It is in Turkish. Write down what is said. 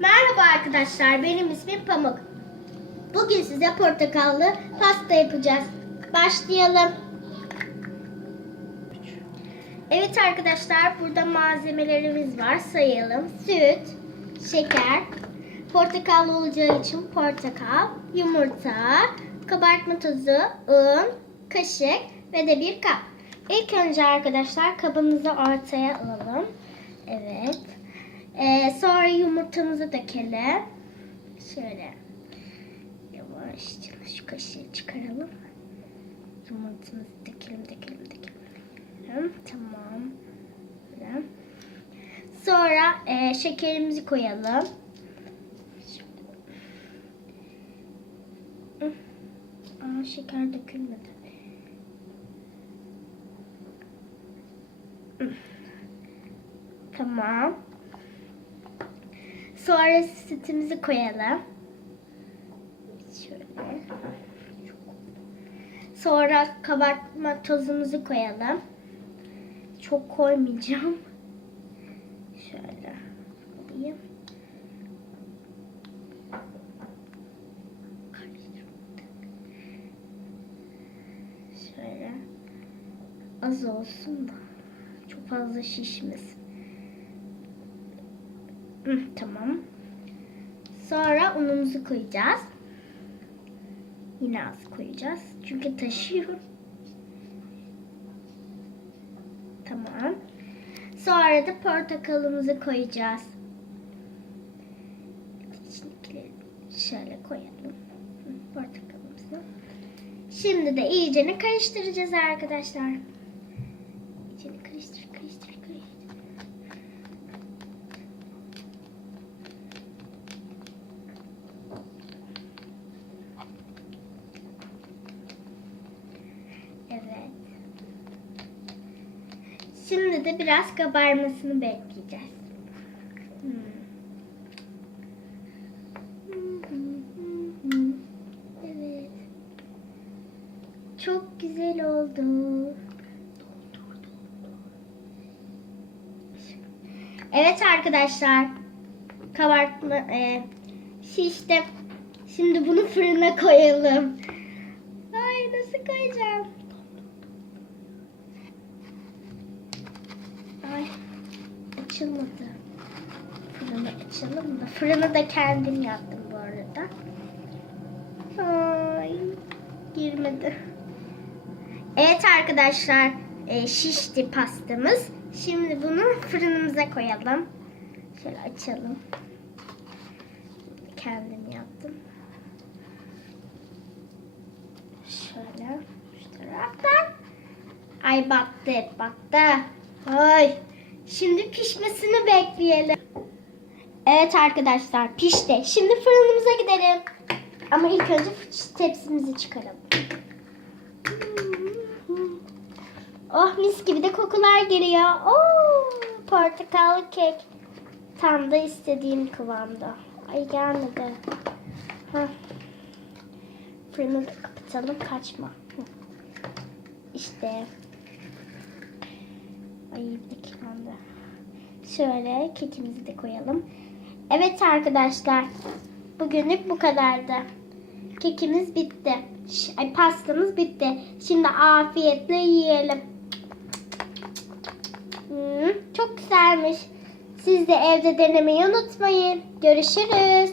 Merhaba arkadaşlar, benim ismim Pamuk. Bugün size portakallı pasta yapacağız. Başlayalım. Evet arkadaşlar, burada malzemelerimiz var. Sayalım. Süt, şeker, portakallı olacağı için portakal, yumurta, kabartma tozu, un, kaşık ve de bir kap. İlk önce arkadaşlar kabımızı ortaya alalım. Evet. Ee, yumurtamızı dökelim. Şöyle. Yavaşça şu kaşığı çıkaralım. Yumurtamızı dökelim, dökelim, dökelim. Tamam. Böyle. Sonra e, şekerimizi koyalım. Aa, şeker dökülmedi. Tamam. Sonra sütümüzü koyalım. Şöyle. Sonra kabartma tozumuzu koyalım. Çok koymayacağım. Şöyle alayım. Şöyle az olsun da çok fazla şişmesin. Tamam. Sonra unumuzu koyacağız. Yine az koyacağız. Çünkü taşıyor. Tamam. Sonra da portakalımızı koyacağız. Şöyle koyalım. Portakalımızı. Şimdi de iyicene karıştıracağız arkadaşlar. Şimdi de biraz kabarmasını bekleyeceğiz. Hmm. Evet. Çok güzel oldu. Evet arkadaşlar. Kabartma e, şişti. Şimdi bunu fırına koyalım. Ay nasıl koyacağım? Ay açılmadı. Fırını açalım da. Fırını da kendim yaptım bu arada. Ay girmedi. Evet arkadaşlar e, şişti pastamız. Şimdi bunu fırınımıza koyalım. Şöyle açalım. Kendim yaptım. Şöyle şu taraftan. Ay battı battı. Ay. Şimdi pişmesini bekleyelim. Evet arkadaşlar pişti. Şimdi fırınımıza gidelim. Ama ilk önce tepsimizi çıkaralım. Oh mis gibi de kokular geliyor. Oo, portakallı kek. Tam da istediğim kıvamda. Ay gelmedi. Heh. Fırını kapatalım kaçma. İşte. Ay kilonda. Şöyle kekimizi de koyalım. Evet arkadaşlar. Bugünlük bu kadardı. Kekimiz bitti. Ay, pastamız bitti. Şimdi afiyetle yiyelim. Hmm, çok güzelmiş. Siz de evde denemeyi unutmayın. Görüşürüz.